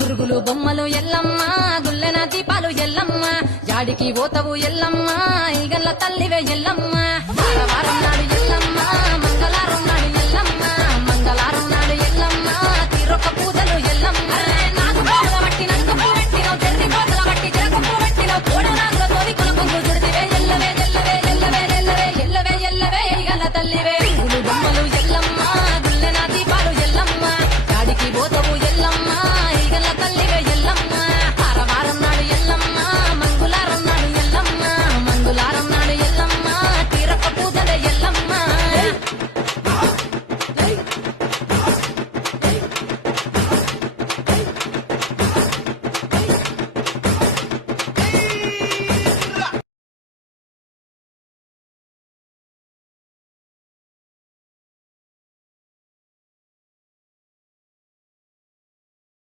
గురుగులు బొమ్మలు ఎల్లమ్మ గుల్లెన దీపాలు ఎల్లమ్మ యాడికి పోతవు ఎల్లమ్మ ఈగల్ల తల్లివే ఎల్లమ్మ వారం వారం